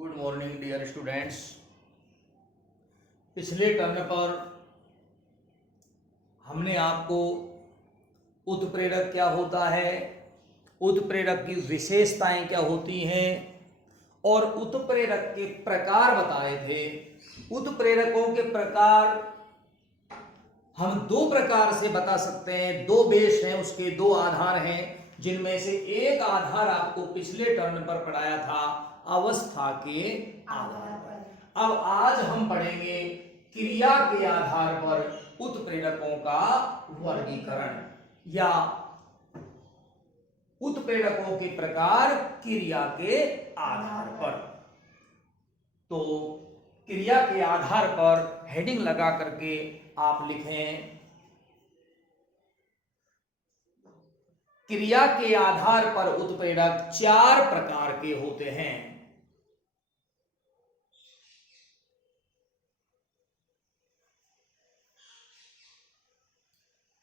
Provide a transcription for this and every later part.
Good morning dear students. पिछले turn पर हमने आपको उत्प्रेरक क्या होता है, उत्प्रेरक की विशेषताएं क्या होती हैं और उत्प्रेरक के प्रकार बताए थे। उत्प्रेरकों के प्रकार हम दो प्रकार से बता सकते हैं, दो बेस हैं, उसके दो आधार हैं, जिनमें से एक आधार आपको पिछले टर्न पर पढ़ाया था अवस्था के आधार पर। अब आज हम पढ़ेंगे क्रिया के आधार पर उत्प्रेरकों का वर्गीकरण या उत्प्रेरकों के प्रकार क्रिया के आधार पर। तो क्रिया के आधार पर हेडिंग लगा करके आप लिखें, क्रिया के आधार पर उत्प्रेरक चार प्रकार के होते हैं।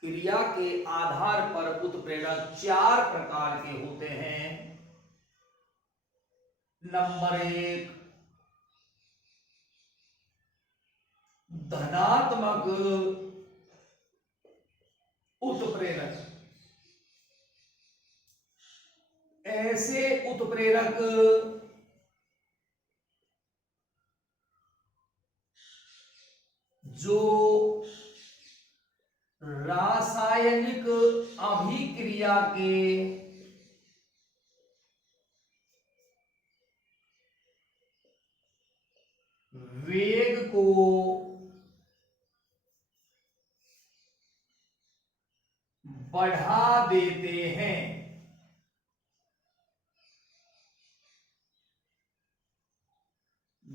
क्रिया के आधार पर उत्प्रेरक चार प्रकार के होते हैं। नंबर एक, धनात्मक उत्प्रेरक। ऐसे उत्प्रेरक जो रासायनिक अभिक्रिया के वेग को बढ़ा देते हैं।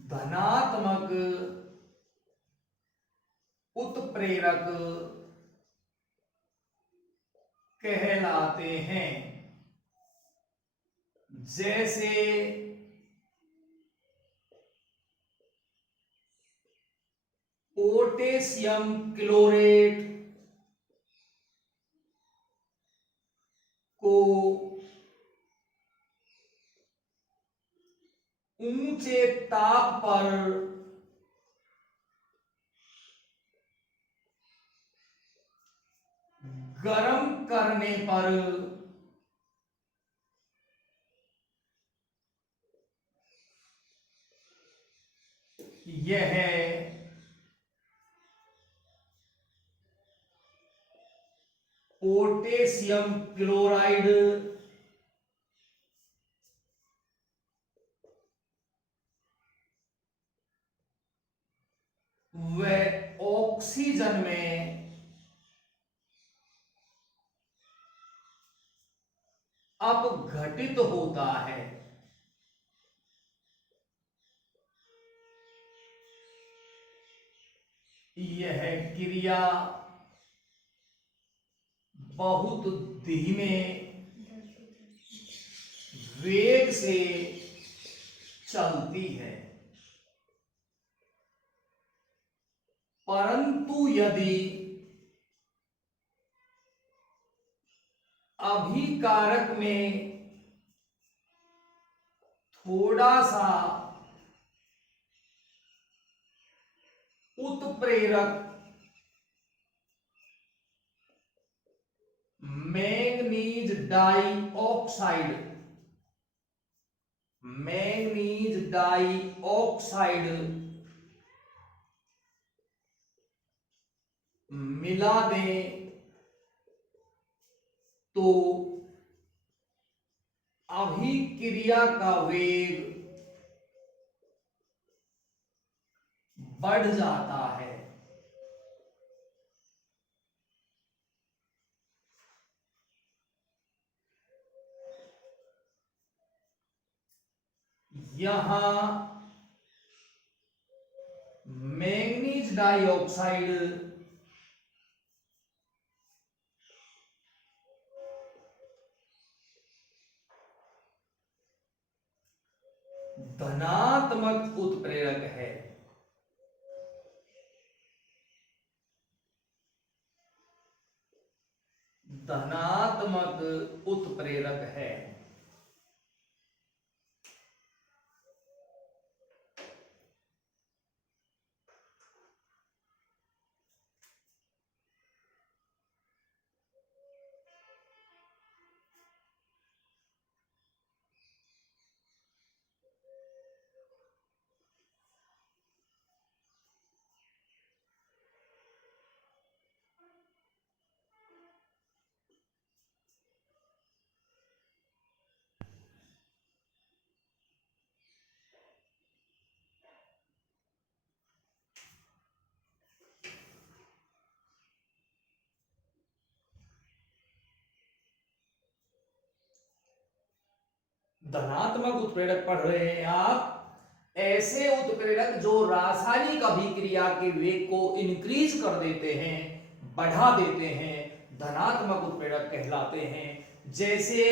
धनात्मक उत्प्रेरक कहलाते हैं। जैसे पोटेशियम क्लोरेट को ऊंचे ताप पर गर्म करने पर यह पोटेशियम क्लोराइड व ऑक्सीजन में अपघटित होता है। यह क्रिया बहुत धीमे वेग से चलती है, परंतु यदि अभिकारक में थोड़ा सा उत्प्रेरक मैंगनीज डाइऑक्साइड मिला दें तो अभिक्रिया का वेग बढ़ जाता है। यहां मैंगनीज डाइऑक्साइड धनात्मक उत्प्रेरक है। धनात्मक उत्प्रेरक है। धनात्मक उत्प्रेरक पढ़ रहे हैं आप, ऐसे उत्प्रेरक जो रासायनिक अभिक्रिया के वेग को इंक्रीज कर देते हैं, बढ़ा देते हैं, धनात्मक उत्प्रेरक कहलाते हैं। जैसे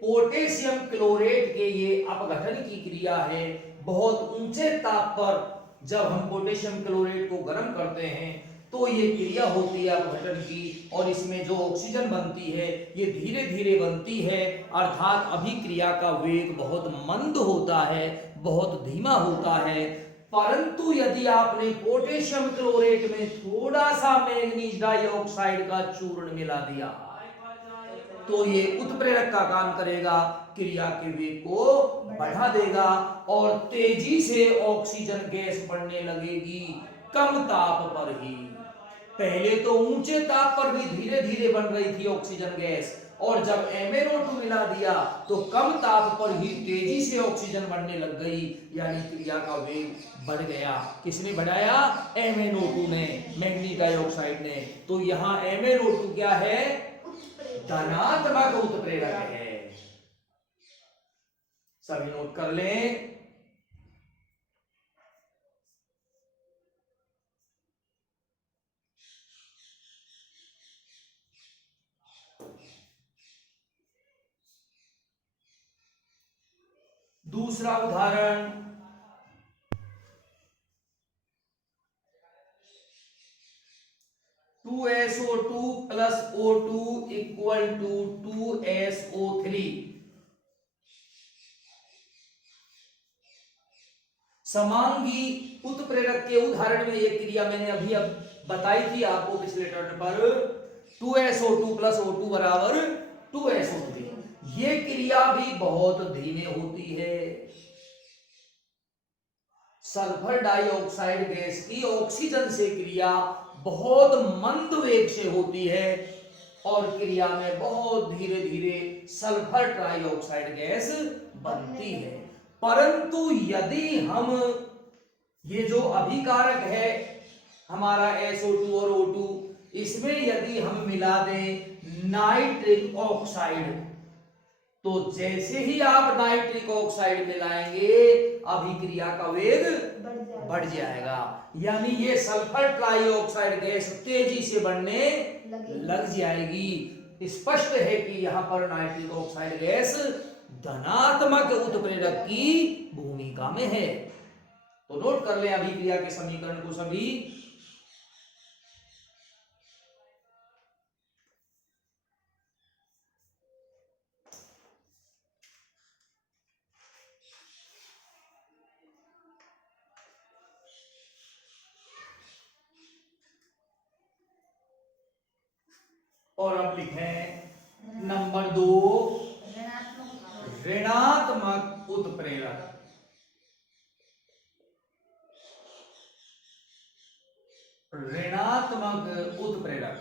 पोटेशियम क्लोरेट के ये अपघटन की क्रिया है, बहुत ऊंचे ताप पर जब हम पोटेशियम क्लोरेट को गर्म करते हैं तो ये क्रिया होती है अपघटन की, और इसमें जो ऑक्सीजन बनती है ये धीरे धीरे बनती है, अर्थात अभिक्रिया का वेग बहुत मंद होता है, बहुत धीमा होता है। परंतु यदि आपने पोटेशियम क्लोरेट में थोड़ा सा मैंगनीज डाइऑक्साइड का चूर्ण मिला दिया तो ये उत्प्रेरक का काम करेगा, क्रिया के वेग को बढ़ा देगा और तेजी से ऑक्सीजन गैस बढ़ने लगेगी कम ताप पर ही। पहले तो ऊंचे ताप पर भी धीरे धीरे बन रही थी ऑक्सीजन गैस, और जब MnO2 मिला दिया तो कम ताप पर ही तेजी से ऑक्सीजन बढ़ने लग गई, यानी क्रिया का वेग बढ़ गया। किसने बढ़ाया? MnO2 ने, मैंगनीज डाइऑक्साइड ने। तो यहाँ MnO2 क्या है? धनात्मक उत्प्रेरक है। सभी नोट कर लें। दूसरा उदाहरण, 2SO2 plus O2 equal to 2SO3। समांगी उत्प्रेरक के उदाहरण में यह क्रिया मैंने अभी अब बताई थी आपको पिछले टर्न पर, 2SO2 प्लस O2 बराबर 2SO3। ये क्रिया भी बहुत धीमे होती है। सल्फर डाइऑक्साइड गैस की ऑक्सीजन से क्रिया बहुत मंद वेग से होती है और क्रिया में बहुत धीरे धीरे सल्फर ट्राइऑक्साइड गैस बनती है। परंतु यदि हम ये जो अभिकारक है हमारा SO2 और O2, इसमें यदि हम मिला दें नाइट्रिक ऑक्साइड, तो जैसे ही आप नाइट्रिक ऑक्साइड मिलाएंगे अभिक्रिया का वेग बढ़ जाएगा, यानी ये सल्फर ट्राइऑक्साइड गैस तेजी से बढ़ने लग जाएगी। स्पष्ट है कि यहां पर नाइट्रिक ऑक्साइड गैस धनात्मक उत्प्रेरक की भूमिका में है। तो नोट कर ले अभिक्रिया के समीकरण को सभी। और अब लिखें नंबर 2, ऋणात्मक उत्प्रेरक। ऋणात्मक उत्प्रेरक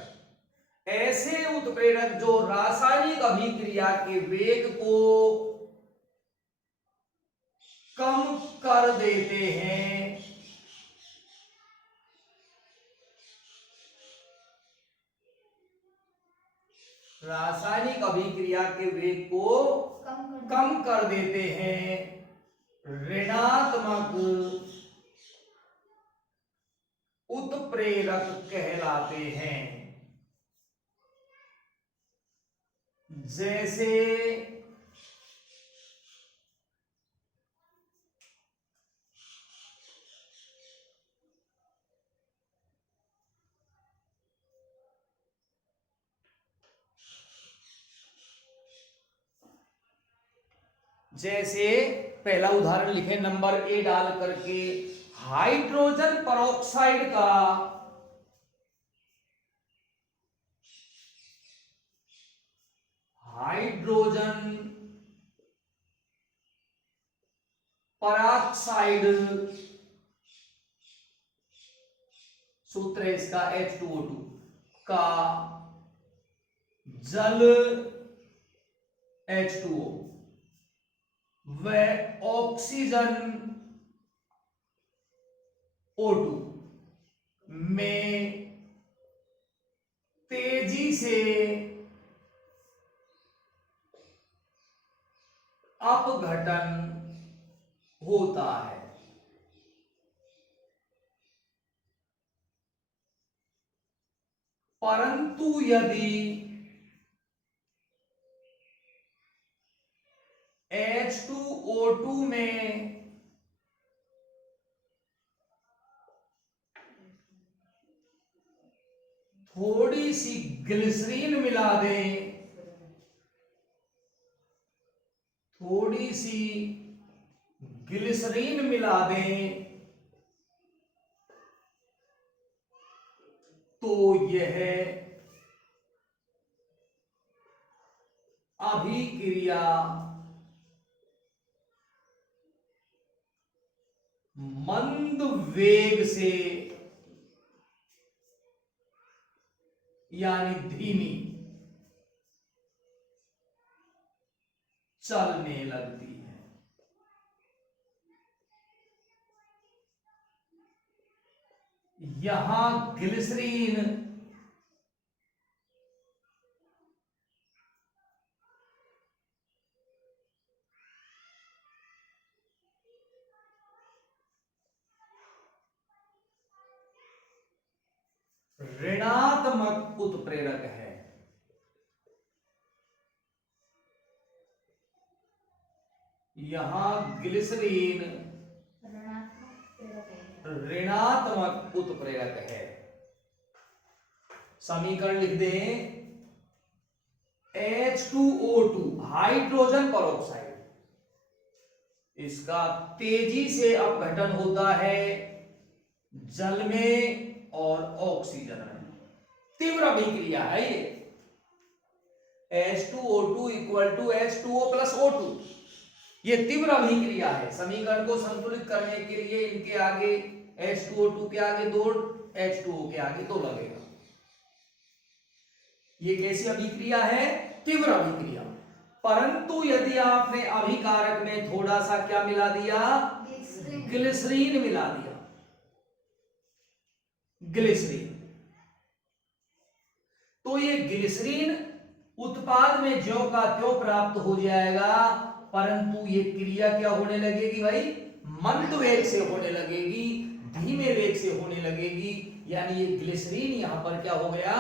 ऐसे उत्प्रेरक जो रासायनिक अभिक्रिया के वेग को कम कर देते हैं, रासायनिक अभिक्रिया के वेग को कम कर देते हैं, ऋणात्मक उत्प्रेरक कहलाते हैं। जैसे पहला उदाहरण लिखें नंबर ए डाल करके, हाइड्रोजन परऑक्साइड का हाइड्रोजन परऑक्साइड, सूत्र है इसका H2O2 का जल H2O व ऑक्सीजन O2 में तेजी से अपघटन होता है। परंतु यदि H2O2 में थोड़ी सी ग्लिसरीन मिला दें, थोड़ी सी ग्लिसरीन मिला दें, तो यह अभिक्रिया मंद वेग से यानी धीमी चलने लगती है। यहां ग्लिसरीन ऋणात्मक उत्प्रेरक है। यहां ग्लिसरीन ऋणात्मक उत्प्रेरक है। समीकरण लिख दें, H2O2 हाइड्रोजन परऑक्साइड, इसका तेजी से अपघटन होता है जल में और ऑक्सीजन में। तीव्र अभिक्रिया है ये। H2O2 equal to H2O plus O2, ये तीव्र अभिक्रिया है। समीकरण को संतुलित करने के लिए इनके आगे H2O2 के आगे 2, H2O के आगे 2 लगेगा। ये कैसी अभिक्रिया है? तीव्र अभिक्रिया। परंतु यदि आपने अभिकारक में थोड़ा सा क्या मिला दिया? ग्लिसरीन मिला दिया। ग्लिसरीन, तो ये ग्लिसरीन उत्पाद में ज्यों का त्यों प्राप्त हो जाएगा, परंतु ये क्रिया क्या होने लगेगी भाई? मंद वेग से होने लगेगी, धीमे वेग से होने लगेगी। यानी ये ग्लिसरीन यहां पर क्या हो गया?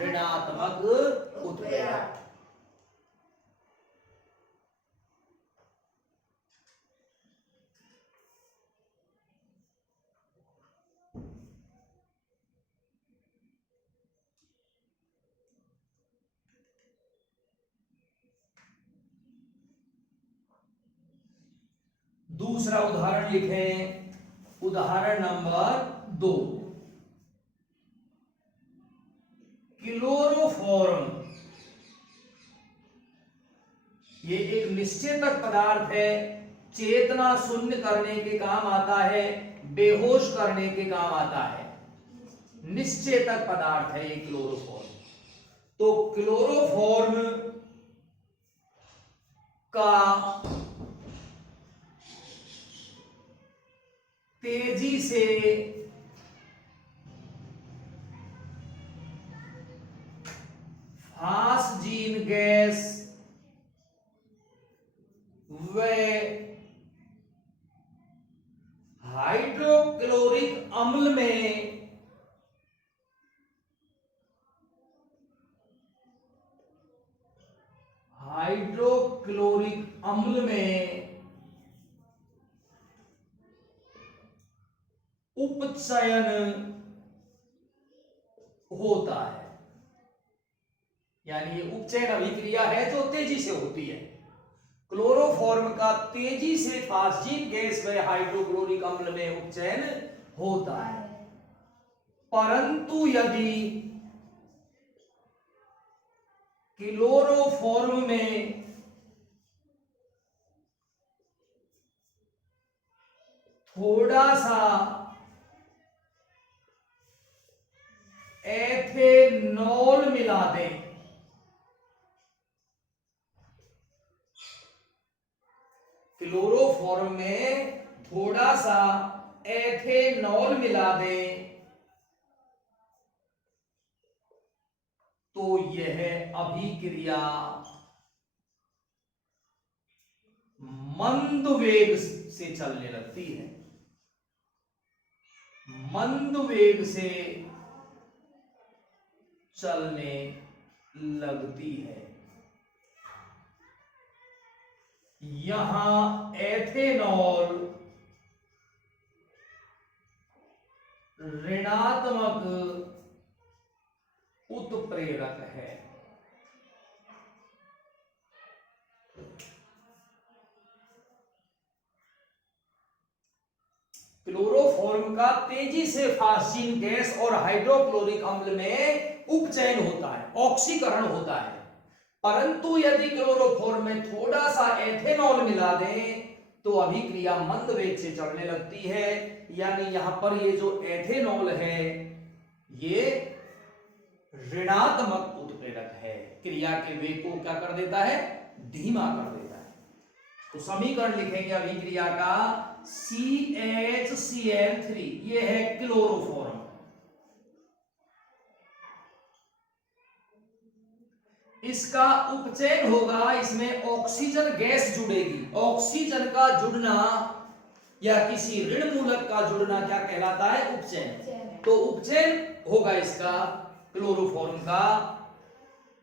ऋणात्मक उत्प्रेरक। दूसरा उदाहरण लिखें, उदाहरण नंबर 2। क्लोरोफॉर्म, ये एक निश्चेतक पदार्थ है, चेतना शून्य करने के काम आता है, बेहोश करने के काम आता है। निश्चेतक पदार्थ है ये क्लोरोफॉर्म। तो क्लोरोफॉर्म का तेजी से फास्जीन गैस व हाइड्रोक्लोरिक अम्ल में उपचयन होता है। यानी ये उपचयन अभिक्रिया है जो तेजी से होती है। क्लोरोफॉर्म का तेजी से फास्जीन गैस व हाइड्रोक्लोरिक अम्ल में उपचयन होता है। परंतु यदि क्लोरोफॉर्म में थोड़ा सा एथेनॉल मिला दें, क्लोरोफॉर्म में थोड़ा सा एथेनॉल मिला दें, तो यह अभिक्रिया मंद वेग से चलने लगती है, मंद वेग से चलने लगती है। यहां एथेनॉल ऋणात्मक उत्प्रेरक है। क्लोरोफॉर्म का तेजी से फास्जिन गैस और हाइड्रोक्लोरिक अम्ल में उपचयन होता है, ऑक्सीकरण होता है। परंतु यदि क्लोरोफॉर्म में थोड़ा सा एथेनॉल मिला दें तो अभिक्रिया मंद वेग से चलने लगती है। यानी यहां पर ये जो एथेनॉल है ये ऋणात्मक उत्प्रेरक है, क्रिया के वेग को क्या कर देता है, धीमा कर देता है। तो समीकरण लिखेंगे अभिक्रिया का CHCl3, ये है क्लोरोफॉर्म, इसका उपचयन होगा, इसमें ऑक्सीजन गैस जुड़ेगी। ऑक्सीजन का जुड़ना या किसी ऋण मूलक का जुड़ना क्या कहलाता है, उपचयन। तो उपचयन होगा इसका क्लोरोफॉर्म का,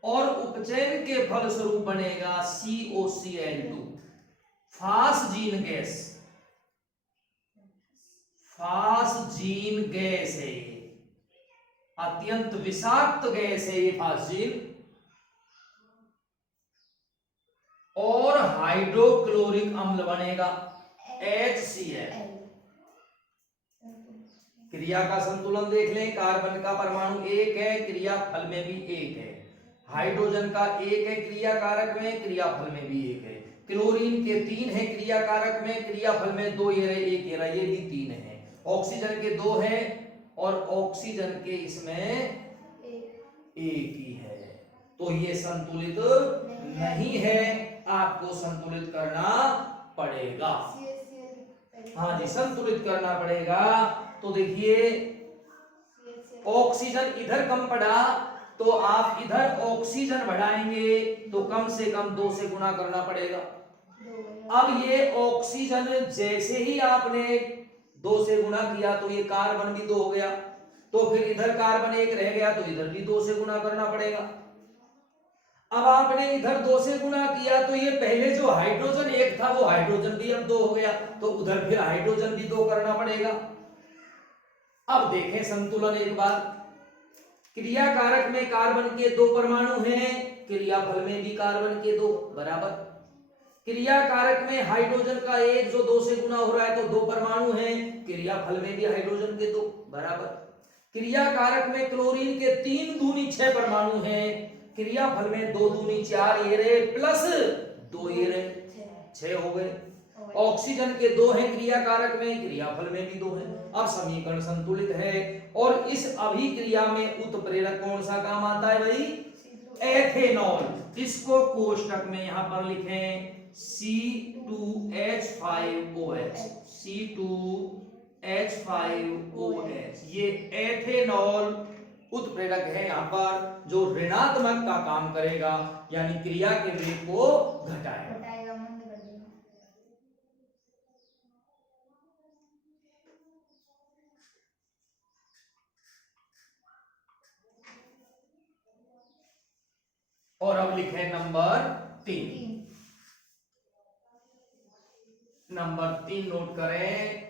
और उपचयन के फलस्वरूप बनेगा COCl2, phosgene gas. Phosgene gas है ये, अत्यंत विषाक्त गैस है ये फास्जीन, और हाइड्रोक्लोरिक अम्ल बनेगा HCl। क्रिया का संतुलन देख लें, कार्बन का परमाणु एक है, क्रिया फल में भी एक है, हाइड्रोजन का एक है क्रिया कारक में, क्रिया फल में भी एक है, क्लोरीन के 3 है क्रिया कारक में, क्रिया फल में 2, ये रहे 1, ये रहा, ये भी 3 है, ऑक्सीजन के 2 है और ऑक्सीजन के इसमें 1 ही है। तो ये संतुलित नहीं है, आपको संतुलित करना पड़ेगा। हाँ जी, संतुलित करना पड़ेगा। तो देखिए ऑक्सीजन इधर कम पड़ा तो आप इधर ऑक्सीजन बढ़ाएंगे तो कम से कम 2 से गुना करना पड़ेगा। अब ये ऑक्सीजन जैसे ही आपने 2 से गुना किया तो ये कार्बन भी 2 हो गया, तो फिर इधर कार्बन 1 रह गया तो इधर भी 2 से गुना करना पड़ेगा। अब आपने इधर 2 से गुना किया तो ये पहले जो हाइड्रोजन 1 था वो हाइड्रोजन भी अब 2 हो गया, तो उधर फिर हाइड्रोजन भी 2 करना पड़ेगा। अब देखें संतुलन एक बार, क्रिया कारक में कार्बन के 2 परमाणु हैं, क्रिया फल में भी कार्बन के 2 बराबर, क्रिया कारक में हाइड्रोजन का 1 जो 2 से गुना हो रहा है तो 2 परमाणु हैं, क्रिया फल में भी हाइड्रोजन के 2 बराबर, क्रिया कारक में क्लोरीन के 3 दूनी 6 परमाणु हैं, क्रिया फल में 2 दूनी 4, ये रहे प्लस 2 ये रहे 6 हो गए, ऑक्सीजन के 2 हैं क्रिया कारक में, क्रिया फल में भी 2 हैं। अब समीकरण संतुलित है और इस अभिक्रिया में उत्प्रेरक कौन सा काम आता है भाई, एथेनॉल। इसको कोष्टक में यहां पर लिखें C2H5OH, C2H5OH, ये एथेनॉल उत्प्रेरक है यहां पर, जो ऋणात्मक का काम करेगा, यानी क्रिया के वेग को घटाएगा। और अब लिखे नंबर 3, नंबर 3 नोट करें,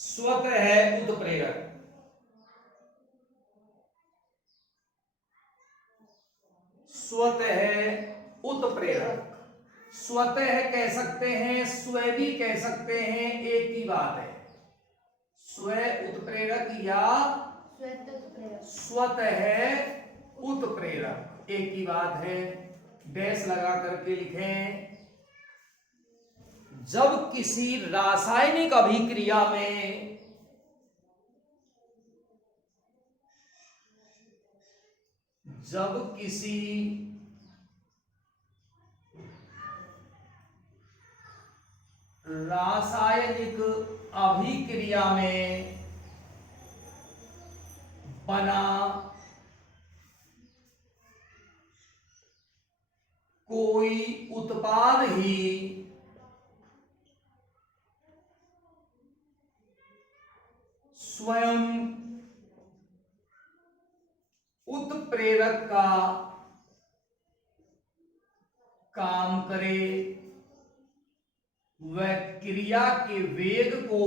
स्वतः उत्प्रेरक। स्वतः उत्प्रेरक, स्वतः कह सकते हैं, स्व भी कह सकते हैं, एक ही बात है, स्व उत्प्रेरक या स्वतः उत्प्रेरक एक ही बात है। डैश लगा करके लिखें, जब किसी रासायनिक अभिक्रिया में जब किसी रासायनिक अभिक्रिया में बना कोई उत्पाद ही स्वयं उत्प्रेरक का काम करे, वह क्रिया के वेग को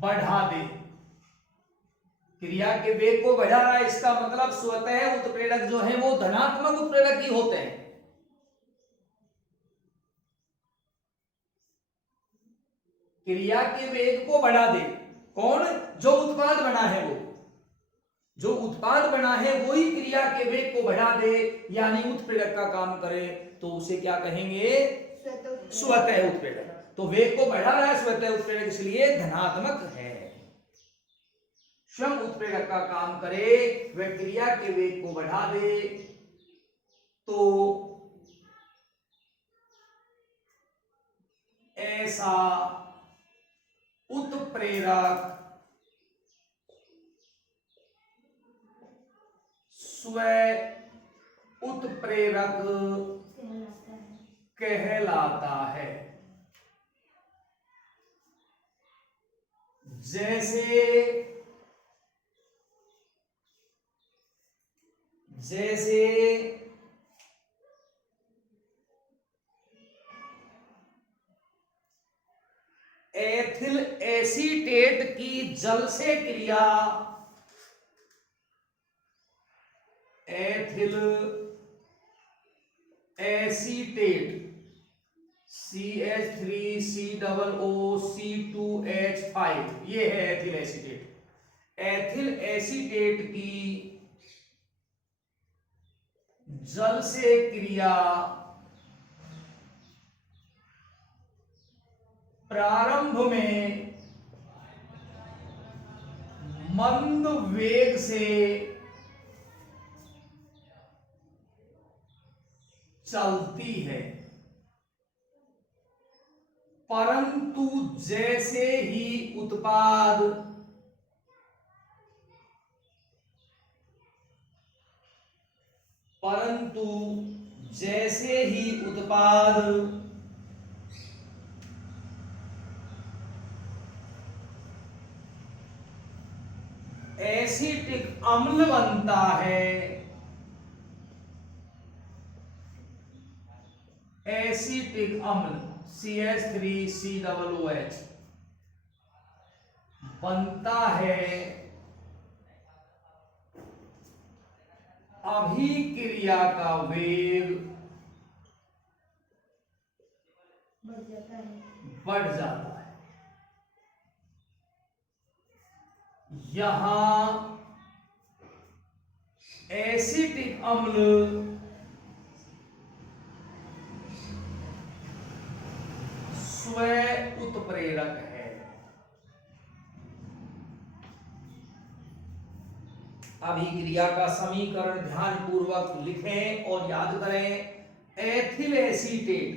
बढ़ा दे। क्रिया के वेग को बढ़ा रहा है, इसका मतलब स्वतः उत्प्रेरक जो है वो धनात्मक उत्प्रेरक ही होते हैं। क्रिया के वेग को बढ़ा दे, कौन? जो उत्पाद बना है वो, जो उत्पाद बना है वही क्रिया के वेग को बढ़ा दे, यानी उत्प्रेरक का काम करे, तो उसे क्या कहेंगे? स्वतः उत्प्रेरक। तो वेग को बढ़ा रहा है स्वतः उत्प्रेरक, इसलिए धनात्मक है। स्वयं उत्प्रेरक का काम करे, वह क्रिया के वेग को बढ़ा दे, तो ऐसा उत्प्रेरक स्व उत्प्रेरक कहलाता है। जैसे एथिल एसीटेट की जल से क्रिया, एथिल एसीटेट CH3COO2H5, ये है एथिल एसीटेट। एथिल एसीटेट की जल से क्रिया प्रारंभ में मंद वेग से चलती है, परंतु जैसे ही उत्पाद एसिटिक अम्ल बनता है, एसिटिक अम्ल CH3COOH बनता है, अभिक्रिया का वेग बढ़ जाता है। यहां एसिटिक अम्ल स्व उत्प्रेरक है। अभिक्रिया का समीकरण ध्यान पूर्वक लिखें और याद करें। एथिल एसीटेट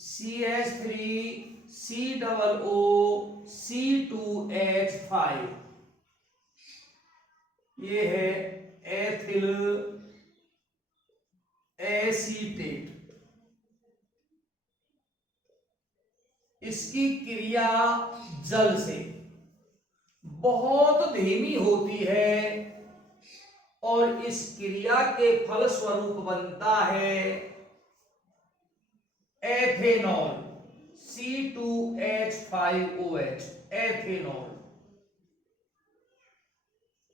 CH3COOC2H5, ये है एथिल एसीटेट। इसकी क्रिया जल से बहुत धीमी होती है और इस क्रिया के फलस्वरूप बनता है एथेनॉल C2H5OH, एथेनॉल,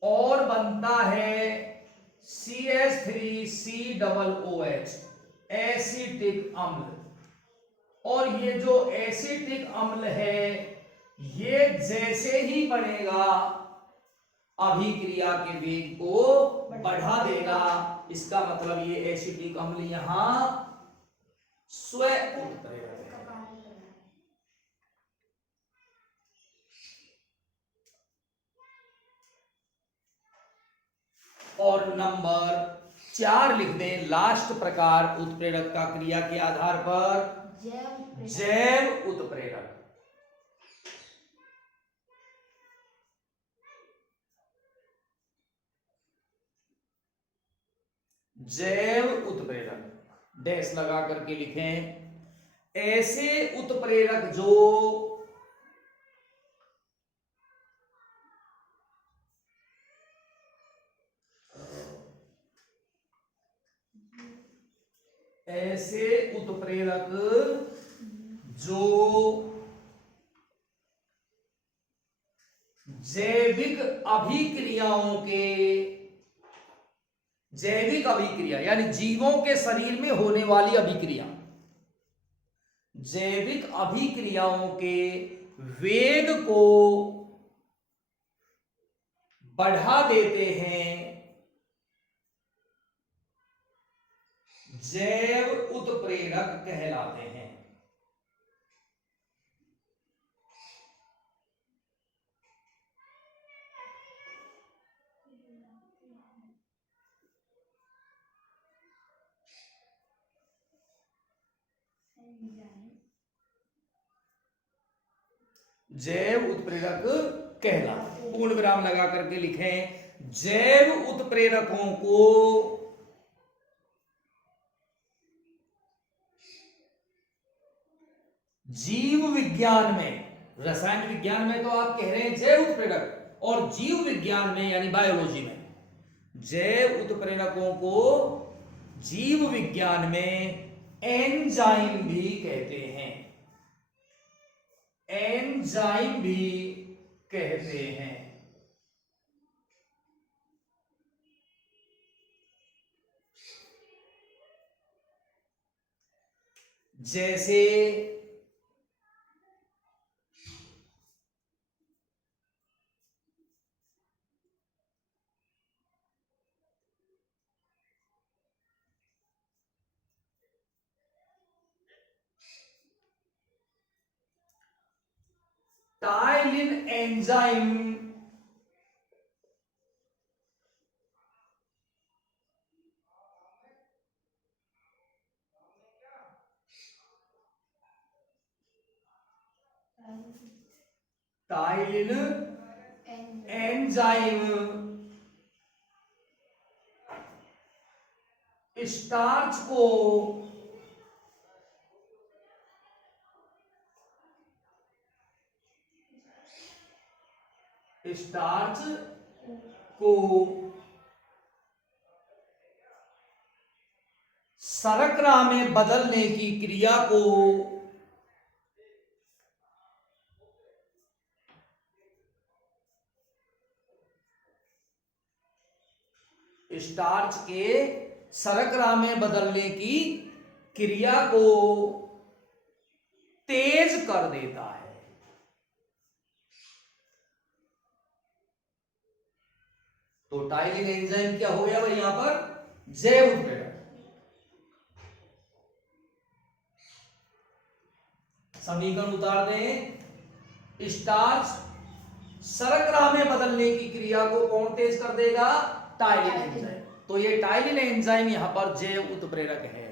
और बनता है CH3COOH, एसिटिक अम्ल। और ये जो एसिटिक अम्ल है, ये जैसे ही बढ़ेगा अभिक्रिया के वेग को बढ़ा देगा। इसका मतलब ये एसिटिक अम्ल यहां स्व उत्प्रेरक है। और नंबर 4 लिख दें लास्ट प्रकार उत्प्रेरक का क्रिया के आधार पर। जैव उत्प्रेरक। जैव उत्प्रेरक डैश लगा करके लिखें। ऐसे उत्प्रेरक जो ऐसे उत्प्रेरक जो जैविक अभिक्रिया यानी जीवों के शरीर में होने वाली अभिक्रिया, जैविक अभिक्रियाओं के वेग को बढ़ा देते हैं, जैव उत्प्रेरक कहलाते हैं। जैव उत्प्रेरक कहलाते। पूर्ण विराम लगा करके लिखें। जैव उत्प्रेरकों को जीव विज्ञान में, रसायन विज्ञान में तो आप कह रहे हैं जैव उत्प्रेरक, और जीव विज्ञान में यानी बायोलॉजी में जैव उत्प्रेरकों को जीव विज्ञान में एंजाइम भी कहते हैं। एंजाइम भी कहते हैं। जैसे ptyalin enzyme ptyalin enzyme starch को शर्करा में बदलने की क्रिया को स्टार्च के शर्करा में बदलने की क्रिया को तेज कर देता है। तो टाइलिन एंजाइम क्या हो गया भाई यहां पर? जैव उत्प्रेरक। समीकरण उतार दें। स्टार्च शर्करा में बदलने की क्रिया को कौन तेज कर देगा? Ptyalin enzyme. तो ये टाइलिन एंजाइम यहां पर जैव उत्प्रेरक है।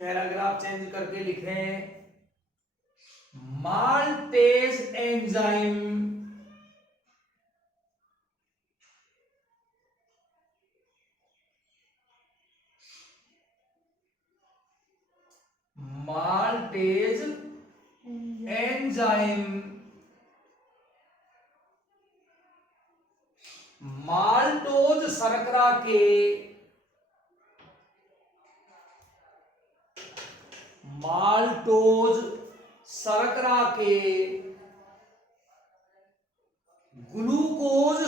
पैराग्राफ चेंज करके लिखें। Maltase enzyme maltase enzyme maltose शर्करा के ग्लूकोज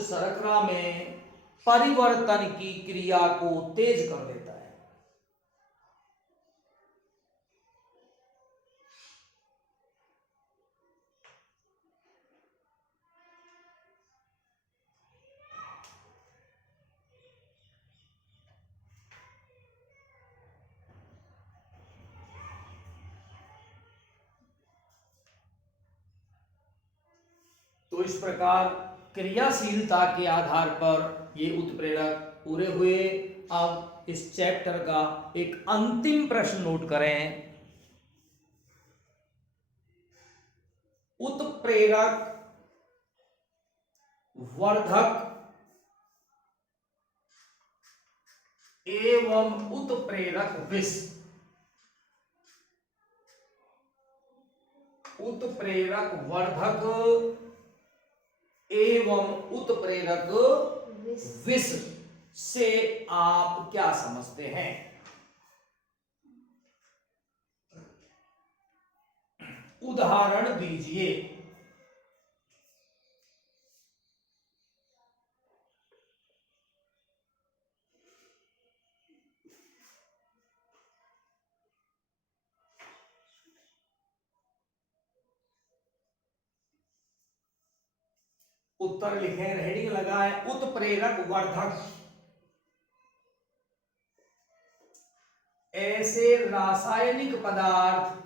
शर्करा में परिवर्तन की क्रिया को तेज कर देता है। इस प्रकार क्रियाशीलता के आधार पर ये उत्प्रेरक पूरे हुए। अब इस चैप्टर का एक अंतिम प्रश्न नोट करें। उत्प्रेरक वर्धक एवं उत्प्रेरक विष, उत्प्रेरक वर्धक एवं उत्प्रेरक विष से आप क्या समझते हैं? उदाहरण दीजिए। उत्तर लिखें, हेडिंग लगाएं, उत्प्रेरक वर्धक ऐसे रासायनिक पदार्थ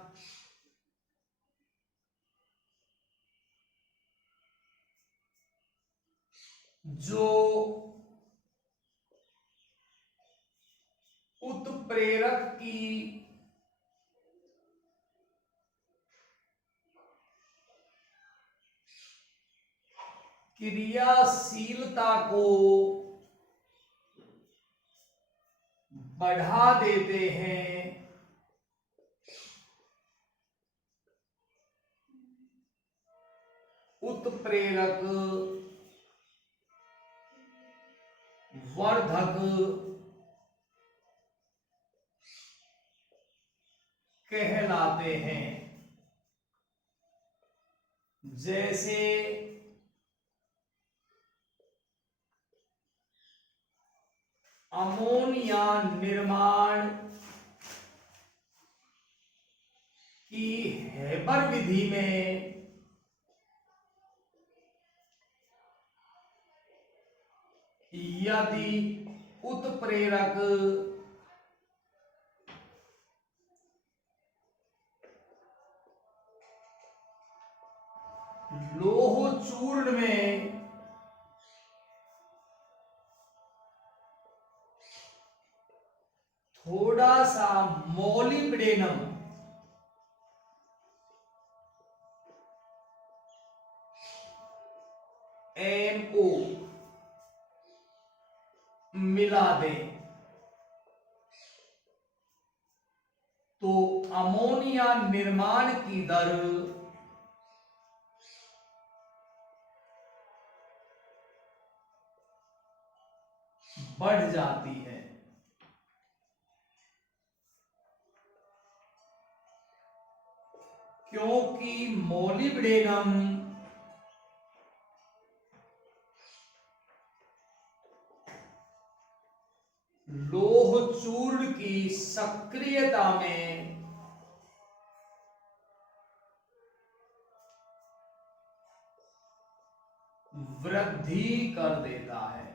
जो उत्प्रेरक की क्रियाशीलता को बढ़ा देते हैं, उत्प्रेरक वर्धक कहलाते हैं। जैसे अमोनिया निर्माण की हेबर विधि में यदि उत्प्रेरक लोह चूर्ण में थोड़ा सा मोलिब्डेनम MO मिला दें तो अमोनिया निर्माण की दर बढ़ जाती है। क्योंकि मोलिब्डेनम लोह चूर्ण की सक्रियता में वृद्धि कर देता है।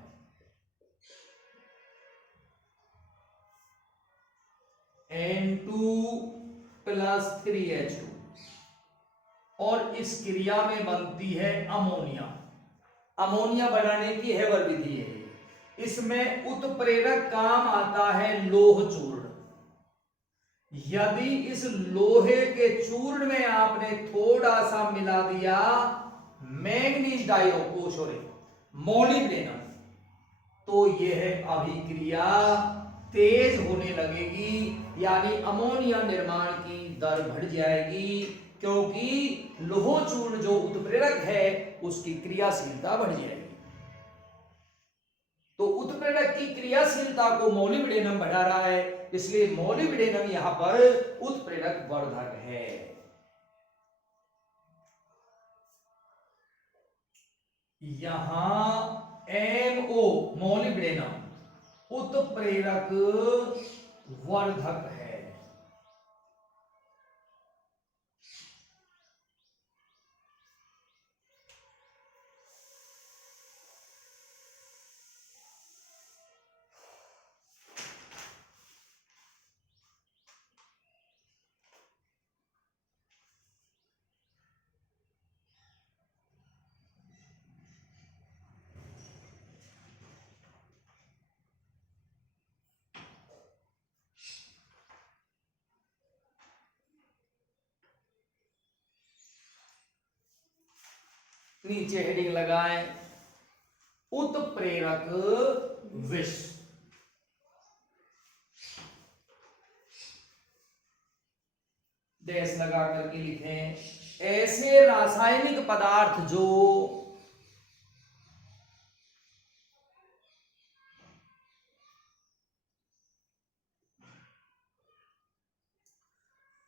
N2+3H2 और इस क्रिया में बनती है अमोनिया। अमोनिया बनाने की हेबर विधि है। इसमें उत्प्रेरक काम आता है लोह चूर्ण। यदि इस लोहे के चूर्ण में आपने थोड़ा सा मिला दिया मैग्नीज डाइऑक्साइड, सॉरी मोलिब्डेनम, तो यह अभिक्रिया तेज होने लगेगी, यानी अमोनिया निर्माण की दर बढ़ जाएगी। क्योंकि लोह चूर्ण जो उत्प्रेरक है उसकी क्रियाशीलता बढ़ जाएगी। तो उत्प्रेरक की क्रियाशीलता को मोलिब्डेनम बढ़ा रहा है, इसलिए मोलिब्डेनम यहां पर उत्प्रेरक वर्धक है। यहां MO मोलिब्डेनम उत्प्रेरक वर्धक है। नीचे हेडिंग लगाएं, उत्प्रेरक विष। डैश लगा करके लिखें, ऐसे रासायनिक पदार्थ जो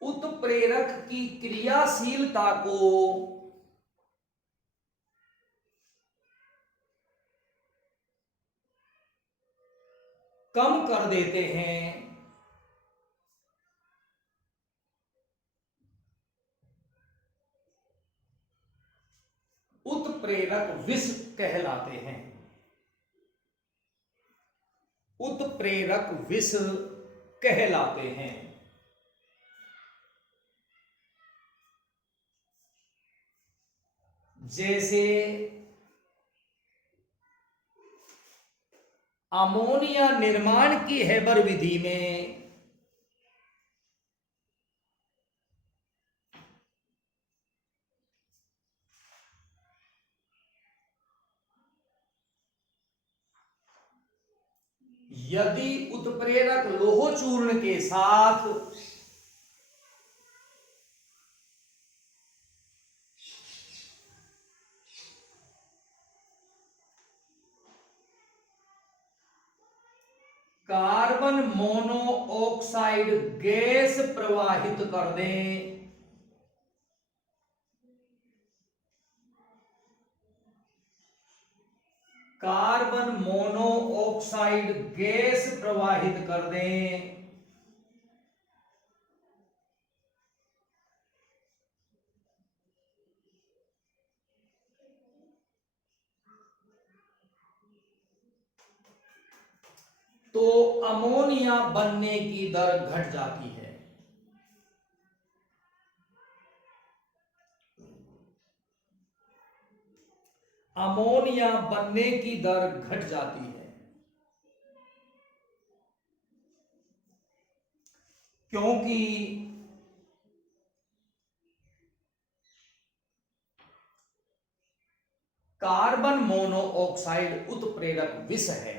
उत्प्रेरक की क्रियाशीलता को कम कर देते हैं, उत्प्रेरक विष कहलाते हैं। उत्प्रेरक विष कहलाते हैं। जैसे अमोनिया निर्माण की हेबर विधि में यदि उत्प्रेरक लोह चूर्ण के साथ कार्बन मोनोऑक्साइड गैस प्रवाहित कर दें, कार्बन मोनोऑक्साइड गैस प्रवाहित कर दें, तो अमोनिया बनने की दर घट जाती है। अमोनिया बनने की दर घट जाती है, क्योंकि कार्बन मोनोऑक्साइड उत्प्रेरक विष है।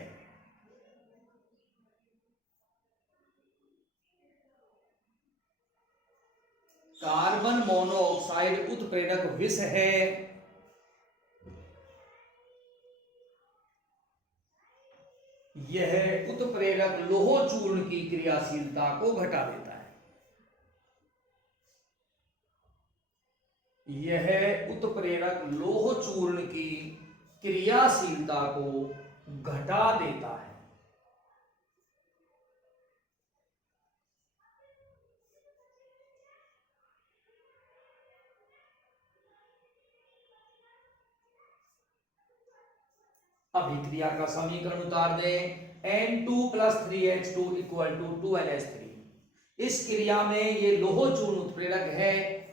कार्बन मोनोऑक्साइड उत्प्रेरक विष है। यह उत्प्रेरक लोह चूर्ण की क्रियाशीलता को घटा देता है। यह उत्प्रेरक लोह चूर्ण की क्रियाशीलता को घटा देता है। अभिक्रिया का समीकरण उतार दें, N2 + 3H2 = 2NH3। इस क्रिया में ये लोह चूर्ण उत्प्रेरक है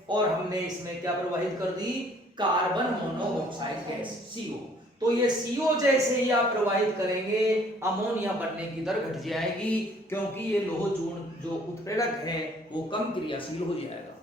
और हमने इसमें क्या प्रवाहित कर दी, कार्बन मोनोऑक्साइड गैस CO। तो ये CO जैसे ही आप प्रवाहित करेंगे अमोनिया बनने की दर घट जाएगी, क्योंकि ये लोह चूर्ण जो उत्प्रेरक है वो कम क्रियाशील हो जाएगा।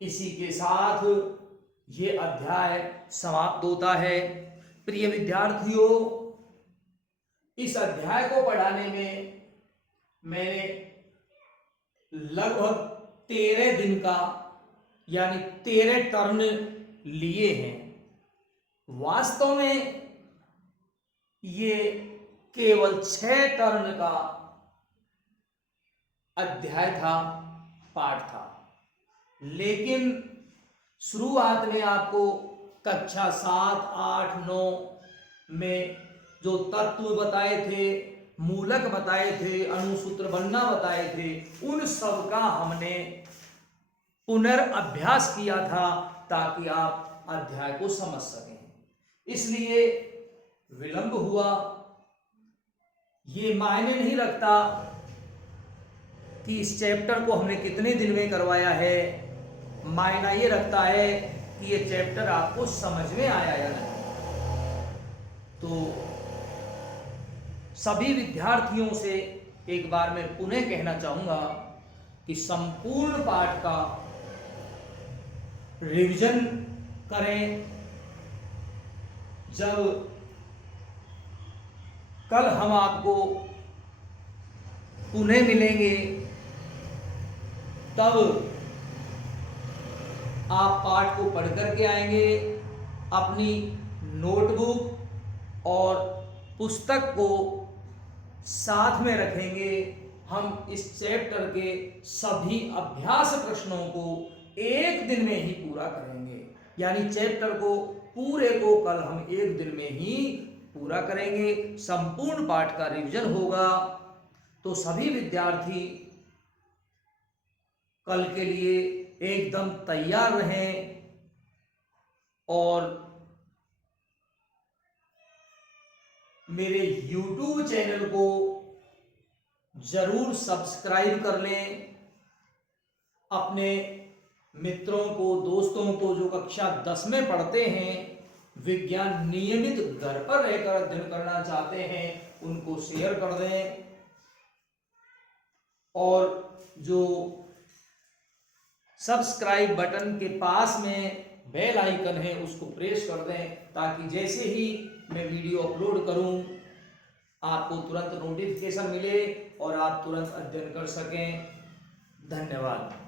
इसी के साथ ये अध्याय समाप्त होता है। प्रिय विद्यार्थियों, इस अध्याय को पढ़ाने में मैंने लगभग 13 दिन का यानी 13 टर्न लिए हैं। वास्तव में ये केवल 6 टर्न का अध्याय था, पाठ था, लेकिन शुरुआत में आपको कक्षा 7, 8, 9 में जो तत्व बताए थे, मूलक बताए थे, अणुसूत्र बनना बताए थे, उन सब का हमने पुनर्अभ्यास किया था ताकि आप अध्याय को समझ सकें। इसलिए विलंब हुआ। ये मायने नहीं रखता कि इस चैप्टर को हमने कितने दिन में करवाया है, मायना ये रखता है कि ये चैप्टर आपको समझ में आया या नहीं। तो सभी विद्यार्थियों से एक बार मैं पुनः कहना चाहूंगा कि संपूर्ण पाठ का रिवीजन करें। जब कल हम आपको पुनः मिलेंगे तब आप पाठ को पढ़ करके आएंगे, अपनी नोटबुक और पुस्तक को साथ में रखेंगे। हम इस चैप्टर के सभी अभ्यास प्रश्नों को एक दिन में ही पूरा करेंगे, यानी चैप्टर को पूरे को कल हम एक दिन में ही पूरा करेंगे। संपूर्ण पाठ का रिवीजन होगा। तो सभी विद्यार्थी कल के लिए एकदम तैयार रहें और मेरे YouTube चैनल को जरूर सब्सक्राइब कर लें। अपने मित्रों को, दोस्तों को जो कक्षा 10 में पढ़ते हैं, विज्ञान नियमित घर पर रहकर अध्ययन करना चाहते हैं, उनको शेयर कर दें। और जो सब्सक्राइब बटन के पास में बेल आइकन है उसको प्रेस कर दें, ताकि जैसे ही मैं वीडियो अपलोड करूं आपको तुरंत नोटिफिकेशन मिले और आप तुरंत अध्ययन कर सकें। धन्यवाद।